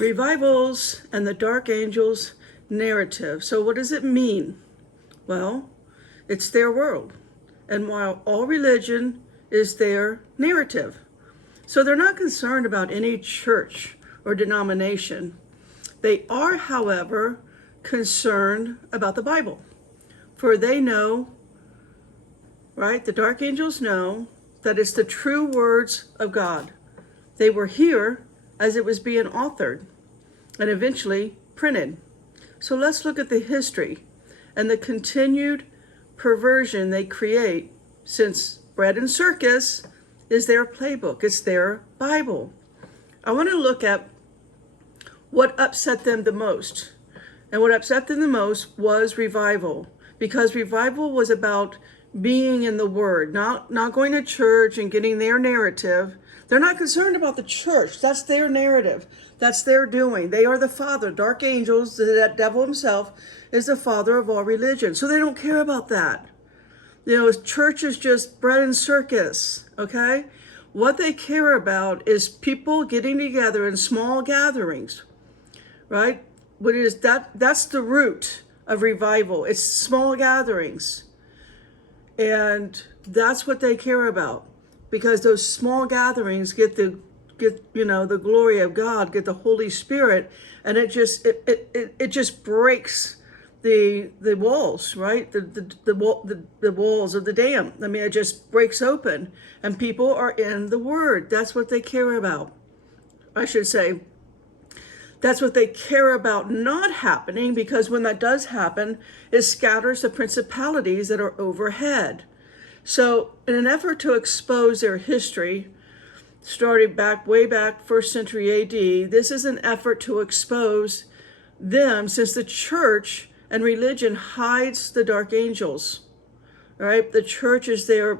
Revivals and the Dark Angels narrative. So what does it mean? Well, it's their world. And while all religion is their narrative. So they're not concerned about any church or denomination. They are, however, concerned about the Bible. For they know, right, the dark angels know that it's the true words of God. They were here as it was being authored and eventually printed. So let's look at the history and the continued perversion they create, since bread and circus is their playbook. It's their Bible. I want to look at what upset them the most. And what upset them the most was revival, because revival was about being in the Word, not going to church and getting their narrative. They're not concerned about the church. That's their narrative. That's their doing. They are the father. Dark angels, that devil himself, is the father of all religion. So they don't care about that. You know, church is just bread and circus, okay? What they care about is people getting together in small gatherings, right? What is that's the root of revival. It's small gatherings. And that's what they care about, because those small gatherings get the glory of God, get the Holy Spirit, and it just breaks the walls, right? The walls of the dam. I mean, it just breaks open, and people are in the Word. That's what they care about. I should say, that's what they care about not happening, because when that does happen, it scatters the principalities that are overhead. So in an effort to expose their history, starting way back 1st century AD, this is an effort to expose them, since the church and religion hides the dark angels, right? The church is their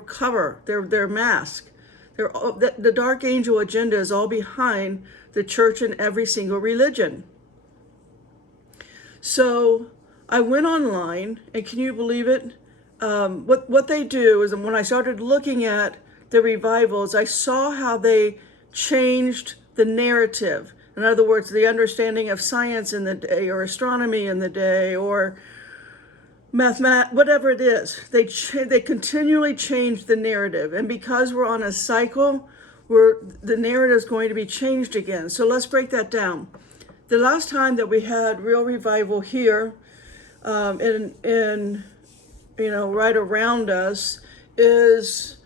cover, their mask. The dark angel agenda is all behind the church and every single religion. So I went online, and can you believe it? What they do is, when I started looking at the revivals, I saw how they changed the narrative. In other words, the understanding of science in the day, or astronomy in the day, or mathematics, whatever it is. They continually change the narrative. And because we're on a cycle, the narrative is going to be changed again. So let's break that down. The last time that we had real revival here, right around us, is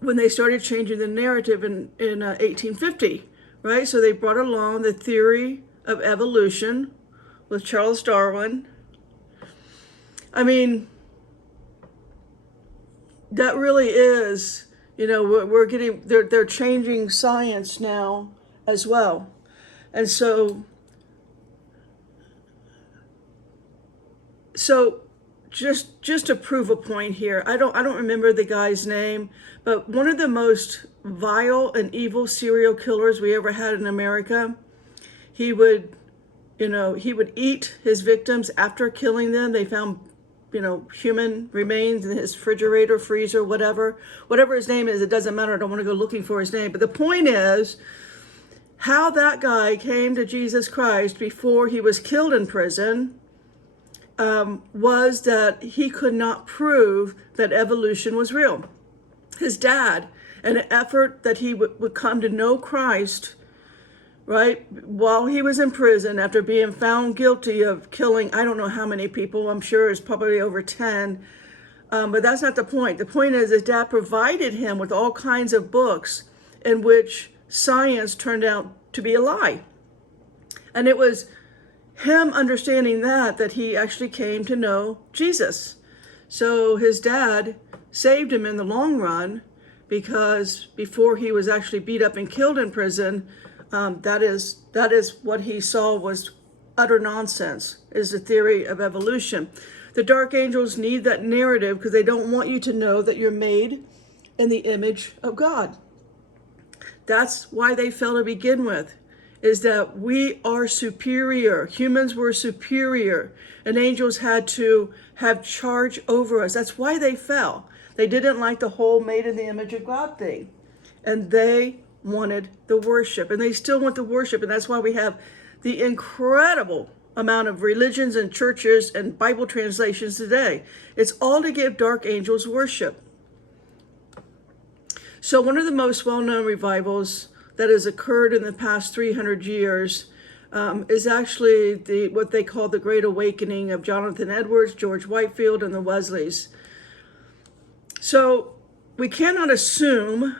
when they started changing the narrative in 1850, right? So they brought along the theory of evolution with Charles Darwin. I mean, that really is, they're changing science now as well. And so just to prove a point here, I don't remember the guy's name, but one of the most vile and evil serial killers we ever had in America, he would eat his victims after killing them. They found human remains in his refrigerator, freezer, whatever his name is. It doesn't matter. I don't want to go looking for his name. But the point is, how that guy came to Jesus Christ before he was killed in prison was that he could not prove that evolution was real. His dad, in an effort that he would come to know Christ, right, while he was in prison after being found guilty of killing, I don't know how many people, I'm sure it's probably over 10, but that's not the point. The point is, his dad provided him with all kinds of books in which science turned out to be a lie. And it was him understanding that he actually came to know Jesus. So his dad saved him in the long run, because before he was actually beat up and killed in prison, that is what he saw was utter nonsense, is the theory of evolution. The dark angels need that narrative because they don't want you to know that you're made in the image of God. That's why they fell to begin with, is that we are superior. Humans were superior, and angels had to have charge over us. That's why they fell. They didn't like the whole made in the image of God thing. And they wanted the worship, and they still want the worship, and that's why we have the incredible amount of religions and churches and Bible translations today. It's all to give dark angels worship. So one of the most well-known revivals that has occurred in the past 300 years is actually what they call the Great Awakening of Jonathan Edwards, George Whitefield, and the Wesleys. So we cannot assume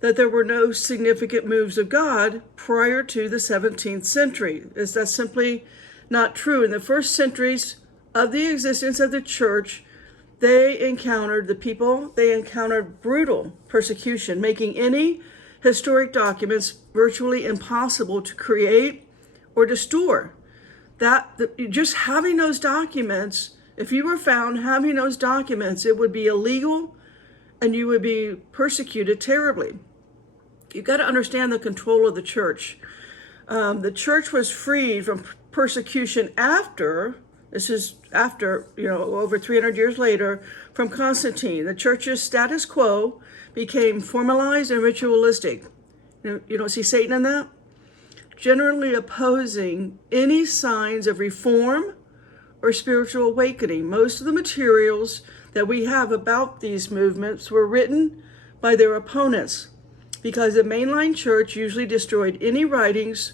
that there were no significant moves of God prior to the 17th century. That's simply not true. In the first centuries of the existence of the church, they encountered brutal persecution, making any historic documents virtually impossible to create or to store. Just having those documents, if you were found having those documents, it would be illegal and you would be persecuted terribly. You've got to understand the control of the church. The church was freed from persecution after over 300 years later, from Constantine. The church's status quo became formalized and ritualistic. You don't see Satan in that? Generally opposing any signs of reform or spiritual awakening. Most of the materials that we have about these movements were written by their opponents, because the mainline church usually destroyed any writings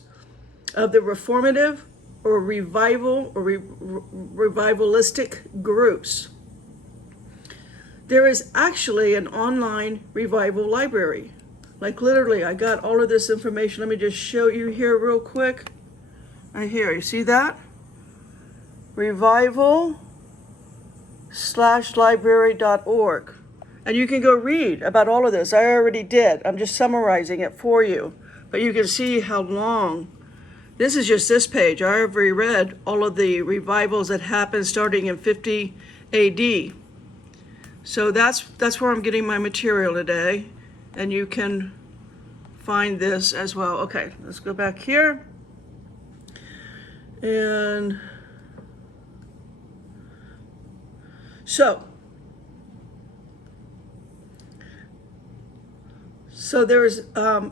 of the reformative or revivalistic groups. There is actually an online revival library. Like literally, I got all of this information. Let me just show you here real quick. Right here, you see that? revival/library.org. And you can go read about all of this. I already did. I'm just summarizing it for you. But you can see how long. This is just this page. I already read all of the revivals that happened starting in 50 AD. So that's where I'm getting my material today. And you can find this as well. Okay, let's go back here. And so there's,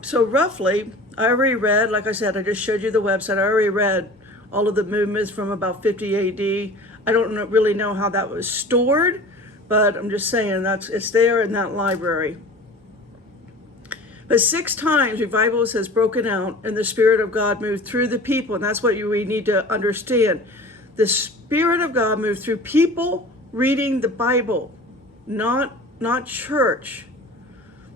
so roughly, I already read, like I said, I just showed you the website. I already read all of the movements from about 50 AD. I don't really know how that was stored, but I'm just saying it's there in that library. But 6 times revivals has broken out and the Spirit of God moved through the people. And that's what we need to understand. The Spirit of God moved through people reading the Bible, not church.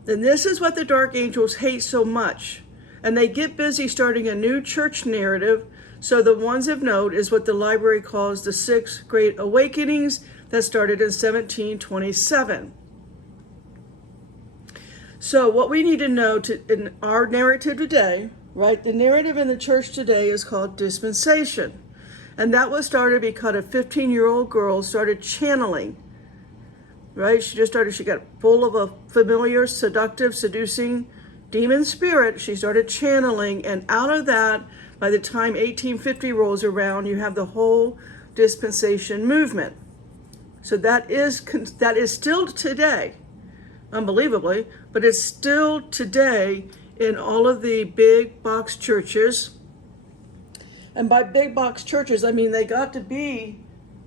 And this is what the dark angels hate so much. And they get busy starting a new church narrative. So the ones of note is what the library calls the 6 Great Awakenings that started in 1727. So what we need to know in our narrative today, right? The narrative in the church today is called dispensation. And that was started because a 15-year-old girl started channeling, right? She got full of a familiar, seductive, seducing demon spirit. She started channeling, and out of that, by the time 1850 rolls around, you have the whole dispensation movement. So that is still today, unbelievably, but it's still today in all of the big box churches. And by big box churches, I mean they got to be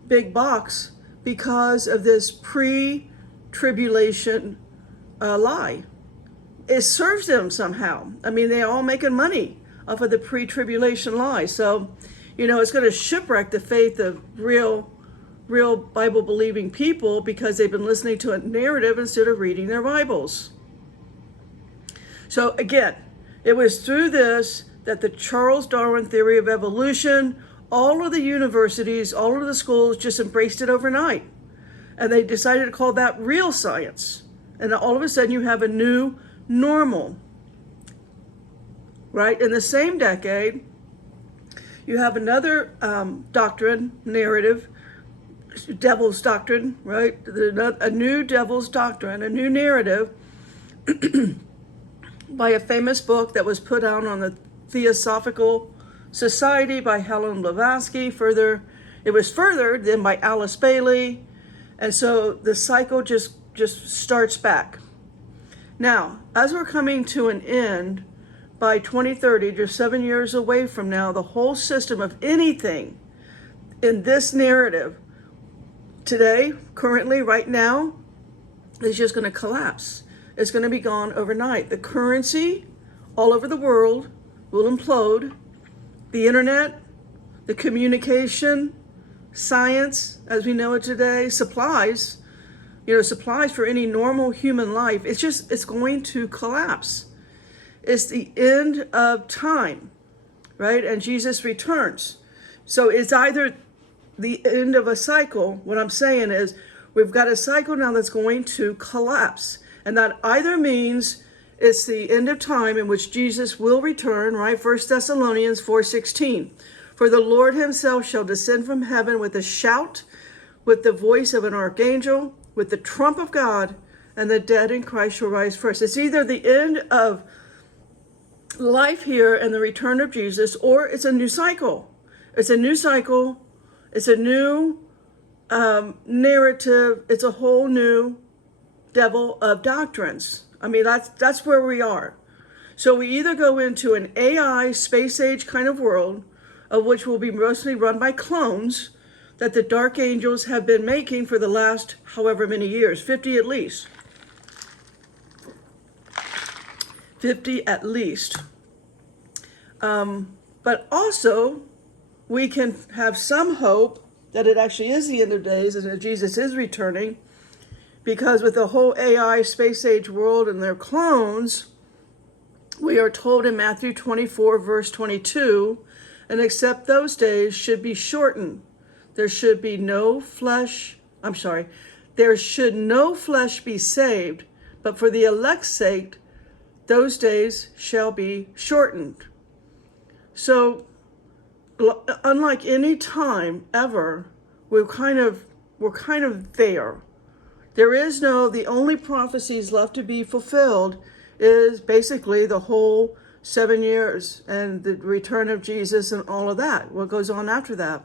big box because of this pre-tribulation lie. It serves them somehow. I mean, they're all making money off of the pre-tribulation lie. So, it's going to shipwreck the faith of real Bible-believing people because they've been listening to a narrative instead of reading their Bibles. So again, it was through this that the Charles Darwin theory of evolution, all of the universities, all of the schools just embraced it overnight. And they decided to call that real science. And all of a sudden you have a new normal. Right? In the same decade, you have another doctrine, narrative, devil's doctrine, right? A new devil's doctrine, a new narrative by a famous book that was put out on the Theosophical Society by Helen Blavatsky. It was furthered then by Alice Bailey. And so the cycle just starts back. Now, as we're coming to an end by 2030, just 7 years away from now, the whole system of anything in this narrative today, currently, right now, is just going to collapse. It's going to be gone overnight. The currency all over the world will implode. The internet, the communication, science, as we know it today, supplies, supplies for any normal human life, it's going to collapse. It's the end of time, right? And Jesus returns. So it's either the end of a cycle. What I'm saying is we've got a cycle now that's going to collapse. And that either means it's the end of time in which Jesus will return, right? 1 Thessalonians 4:16. For the Lord himself shall descend from heaven with a shout, with the voice of an archangel, with the trump of God, and the dead in Christ shall rise first. It's either the end of life here and the return of Jesus, or it's a new cycle. It's a new cycle. It's a new narrative. It's a whole new devil of doctrines. I mean, that's where we are. So we either go into an AI space age kind of world, of which will be mostly run by clones that the dark angels have been making for the last however many years, 50 at least. 50 at least. But also, we can have some hope that it actually is the end of days and that Jesus is returning, because with the whole AI space age world and their clones, we are told in Matthew 24, verse 22, and except those days should be shortened. There should no flesh be saved, but for the elect's sake, those days shall be shortened. So, unlike any time ever, we're kind of there. There is the only prophecies left to be fulfilled is basically the whole 7 years and the return of Jesus and all of that, what goes on after that.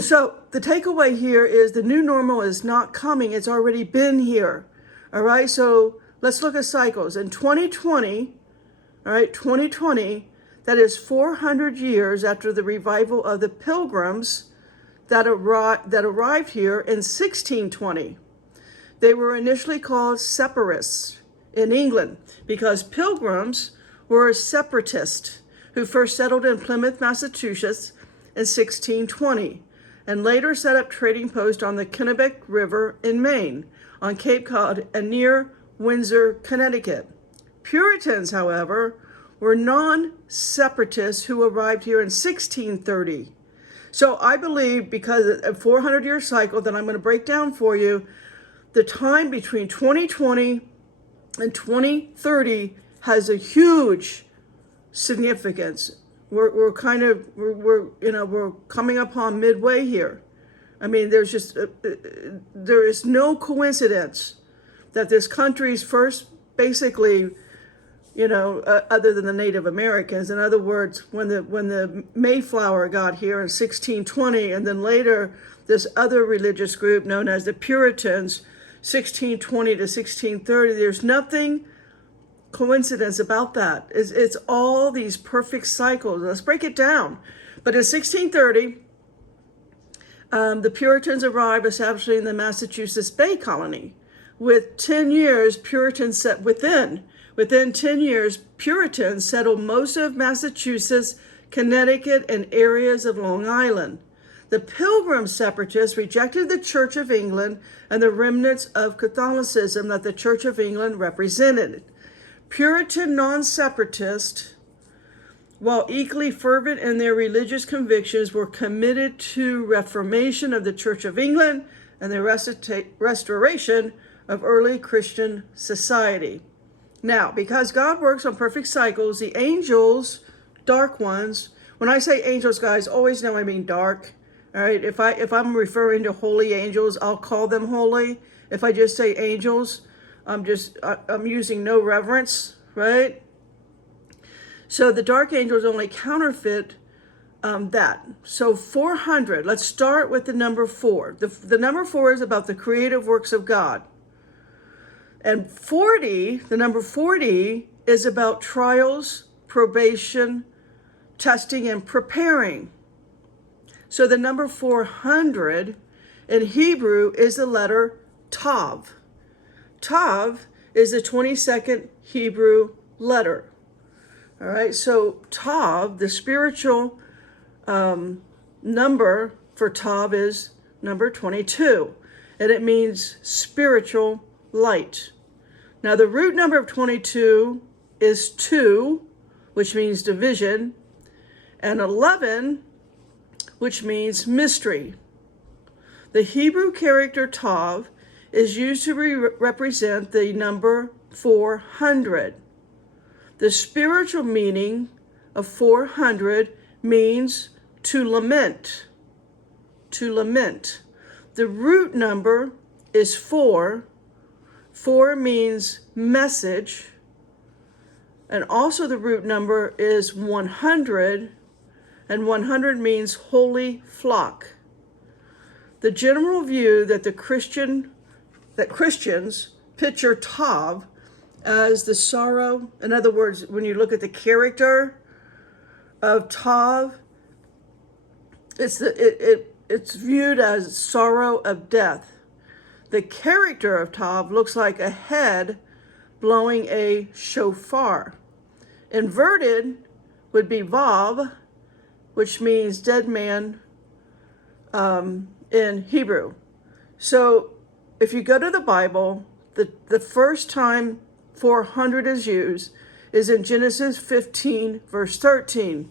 So the takeaway here is the new normal is not coming. It's already been here. All right. So let's look at cycles. In 2020, all right, 2020, that is 400 years after the revival of the Pilgrims that arrived here in 1620. They were initially called separatists in England because Pilgrims were separatists who first settled in Plymouth, Massachusetts in 1620, and later set up trading posts on the Kennebec River in Maine, on Cape Cod, and near Windsor, Connecticut. Puritans, however, were non-separatists who arrived here in 1630. So I believe, because of a 400-year cycle that I'm going to break down for you, the time between 2020 and 2030 has a huge significance. We're coming upon midway here. I mean, there is no coincidence that this country's first, basically, other than the Native Americans. In other words, when the Mayflower got here in 1620, and then later this other religious group known as the Puritans, 1620 to 1630, there's nothing coincidence about that. It's all these perfect cycles. Let's break it down. But in 1630, the Puritans arrived, establishing the Massachusetts Bay Colony. With 10 years, Within 10 years, Puritans settled most of Massachusetts, Connecticut, and areas of Long Island. The Pilgrim separatists rejected the Church of England and the remnants of Catholicism that the Church of England represented. Puritan non-separatists, while equally fervent in their religious convictions, were committed to reformation of the Church of England and the restoration of early Christian society. Now, because God works on perfect cycles, the angels, dark ones, when I say angels, guys, always know I mean dark. All right, if I'm referring to holy angels, I'll call them holy. If I just say angels, I'm using no reverence, right? So the dark angels only counterfeit that. So 400, let's start with the number 4. The number 4 is about the creative works of God. And 40, the number 40, is about trials, probation, testing, and preparing. So the number 400 in Hebrew is the letter Tav. Tav is the 22nd Hebrew letter. All right, so Tav, the spiritual number for Tav is number 22, and it means spiritual light. Now the root number of 22 is 2, which means division, and 11, which means mystery. The Hebrew character Tav is used to represent the number 400. The spiritual meaning of 400 means to lament. To lament. The root number is 4. 4 means message. And also the root number is 100. And 100 means holy flock. The general view that Christians picture Tav as the sorrow. In other words, when you look at the character of Tav, it's viewed as sorrow of death. The character of Tav looks like a head blowing a shofar. Inverted would be Vav, which means dead man in Hebrew. So if you go to the Bible, the first time 400 is used is in Genesis 15, verse 13.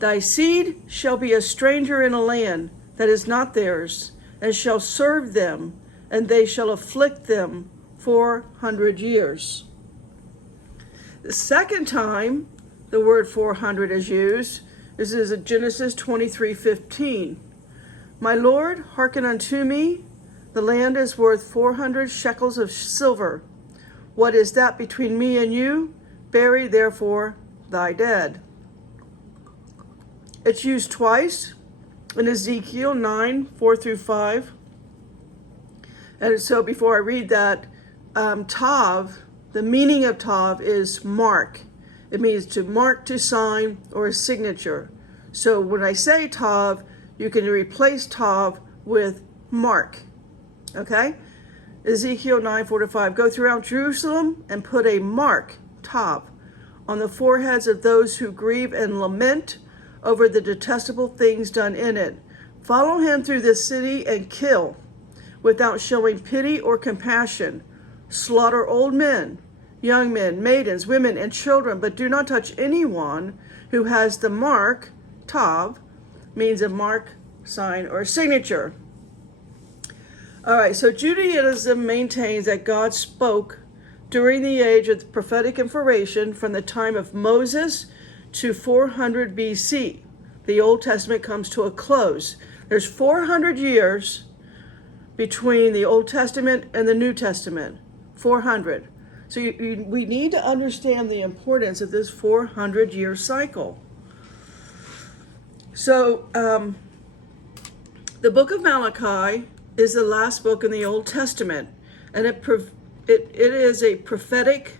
Thy seed shall be a stranger in a land that is not theirs, and shall serve them, and they shall afflict them 400 years. The second time the word 400 is used is in Genesis 23:15. My Lord, hearken unto me. The land is worth 400 shekels of silver. What is that between me and you? Bury therefore thy dead. It's used twice in Ezekiel 9, 4 through 5. And so before I read that, Tav, the meaning of Tav is mark. It means to mark, to sign, or a signature. So when I say Tav, you can replace Tav with mark. Okay? Ezekiel 9, 4 to 5. Go throughout Jerusalem and put a mark, Tav, on the foreheads of those who grieve and lament over the detestable things done in it. Follow him through the city and kill, without showing pity or compassion. Slaughter old men, young men, maidens, women, and children, but do not touch anyone who has the mark. Tav means a mark, sign, or signature. All right, so Judaism maintains that God spoke during the age of the prophetic information from the time of Moses to 400 BC. The Old Testament comes to a close. There's 400 years between the Old Testament and the New Testament. 400. So we need to understand the importance of this 400-year cycle. So the book of Malachi is the last book in the Old Testament, and it is a prophetic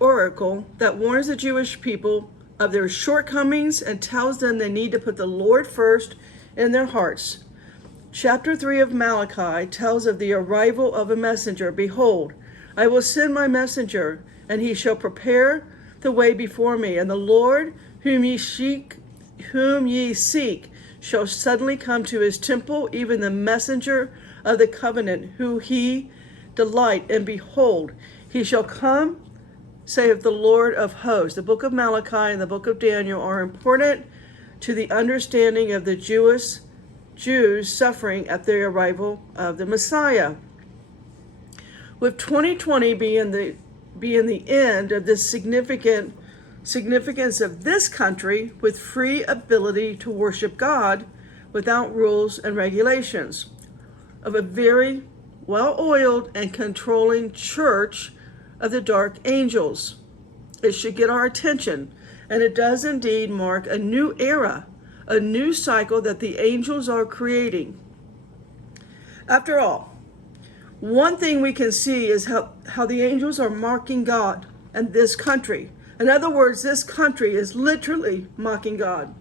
oracle that warns the Jewish people of their shortcomings and tells them they need to put the Lord first in their hearts. Chapter 3 of Malachi tells of the arrival of a messenger. Behold, I will send my messenger, and he shall prepare the way before me, and the Lord whom ye seek shall suddenly come to his temple, even the messenger of the covenant, who he delight. And behold, he shall come, saith the Lord of hosts. The book of Malachi and the book of Daniel are important to the understanding of the Jews suffering at the arrival of the Messiah. With 2020 being the end of this significance of this country with free ability to worship God without rules and regulations, of a very well-oiled and controlling church of the dark angels. It should get our attention, and it does indeed mark a new era, a new cycle that the angels are creating. After all, one thing we can see is how the angels are marking God. and this country. In other words, this country is literally mocking God.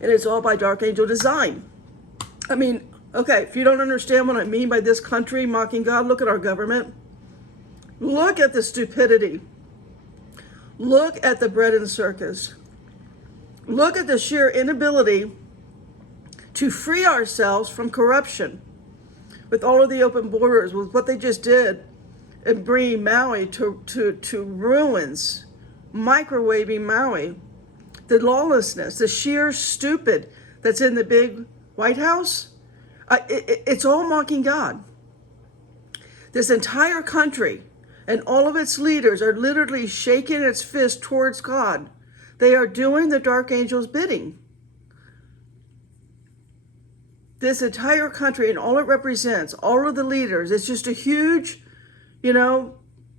And it's all by dark angel design. I mean, okay, if you don't understand what I mean by this country mocking God, look at our government. Look at the stupidity. Look at the bread and circus. Look at the sheer inability to free ourselves from corruption with all of the open borders, with what they just did and bringing Maui to ruins, microwaving Maui, the lawlessness, the sheer stupid that's in the big White House. It's all mocking God. This entire country and all of its leaders are literally shaking its fist towards God. They are doing the dark angel's bidding. This entire country and all it represents, all of the leaders, it's just a huge,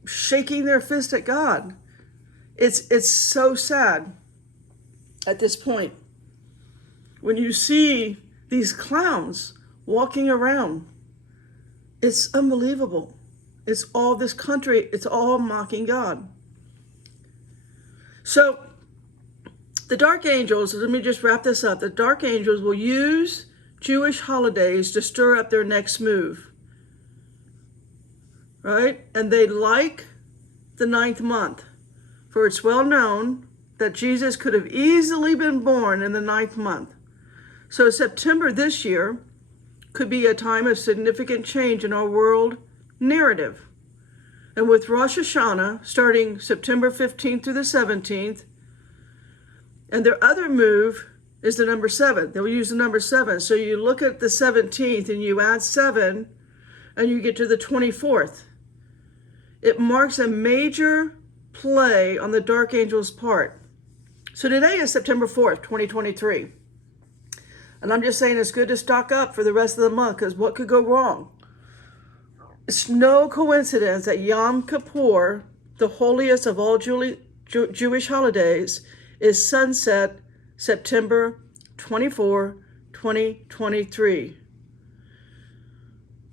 shaking their fist at God. It's so sad at this point when you see these clowns walking around. It's unbelievable. It's all this country, it's all mocking God. So the dark angels, let me just wrap this up. The dark angels will use Jewish holidays to stir up their next move. Right? And they like the 9th month, for it's well known that Jesus could have easily been born in the 9th month. So September this year could be a time of significant change in our world narrative. And with Rosh Hashanah starting September 15th through the 17th, and their other move is the number 7. They'll use the number 7. So you look at the 17th and you add 7 and you get to the 24th. It marks a major play on the dark angel's part. So today is September 4th, 2023. And I'm just saying it's good to stock up for the rest of the month, because what could go wrong? It's no coincidence that Yom Kippur, the holiest of all Jewish holidays, is sunset September 24, 2023.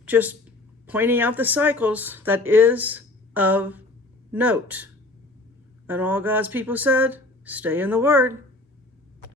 Just pointing out the cycles that is of note. And all God's people said, stay in the Word.